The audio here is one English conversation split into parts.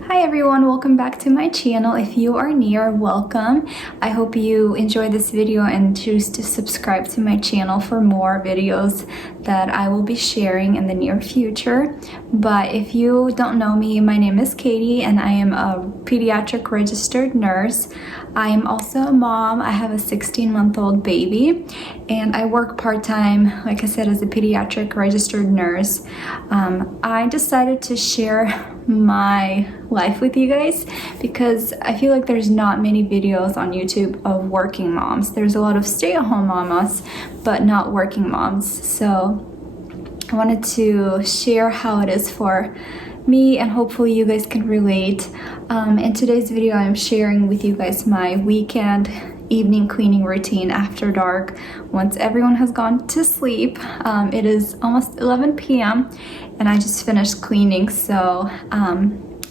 Hi everyone, welcome back to my channel. If you are new, welcome. I hope you enjoy this video and choose to subscribe to my channel for more videos that I will be sharing in the near future. But if you don't know me, my name is Katie and I am a pediatric registered nurse. I am also a mom. I have a 16-month-old baby and I work part-time, like I said, as a pediatric registered nurse. I decided to share my life with you guys because I feel like there's not many videos on YouTube of working moms. There's a lot of stay-at-home mamas, but not working moms. So I wanted to share how it is for me and hopefully you guys can relate. In today's video, I'm sharing with you guys my weekend evening cleaning routine after dark once everyone has gone to sleep. It is almost 11 p.m. and I just finished cleaning, so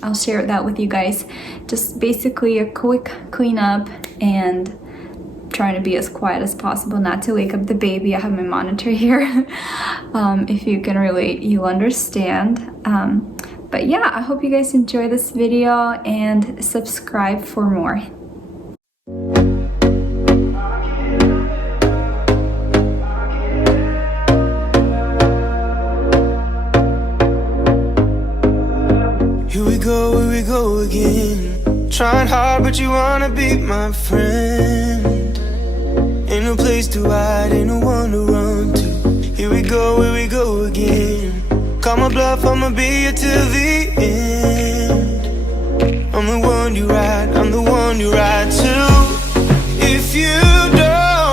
I'll share that with you guys. Just basically a quick cleanup and trying to be as quiet as possible, not to wake up the baby. I have my monitor here. If you can relate, you understand. But yeah, I hope you guys enjoy this video and subscribe for more. Here we go again. Trying hard, but you wanna be my friend. Ain't no place to hide, ain't no one to run to. Here we go again. Call my bluff, I'ma be here till the end. I'm the one you ride, I'm the one you ride to. If you don't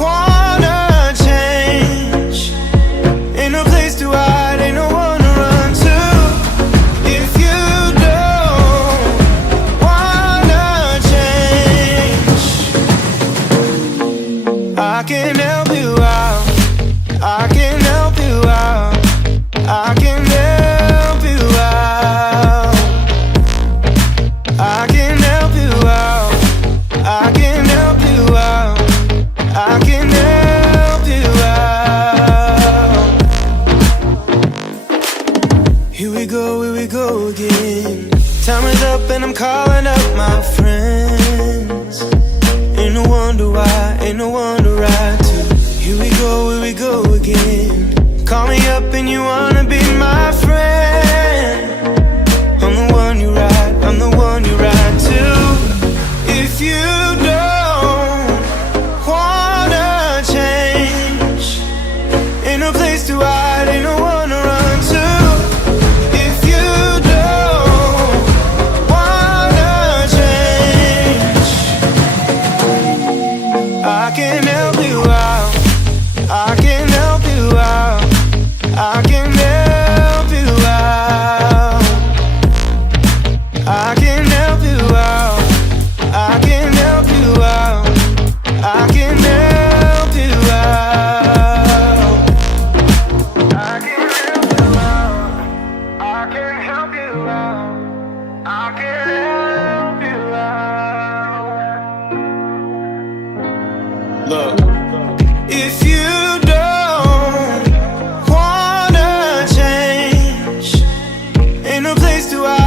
wanna change, ain't no place to hide, ain't no one to run to. If you don't wanna change, I can help you out, I can help you out, I can help you out, I can help you out, I can help you out, I can help you out. Here we go again. Time is up and I'm calling up my friends. Ain't no wonder why, ain't no one to ride to. Here we go again. Call me up and you wanna be my friend. I'm the one you ride, I'm the one you ride to. If you don't wanna change, ain't no place to hide, ain't no one to run to. If you don't wanna change, I can help you out, I can help you out, I can help you out, I can help you out, I can help you out, I can help you out, I can help you out, I can help you out, I can help you out. Look, if you don't wanna change, ain't no place to hide.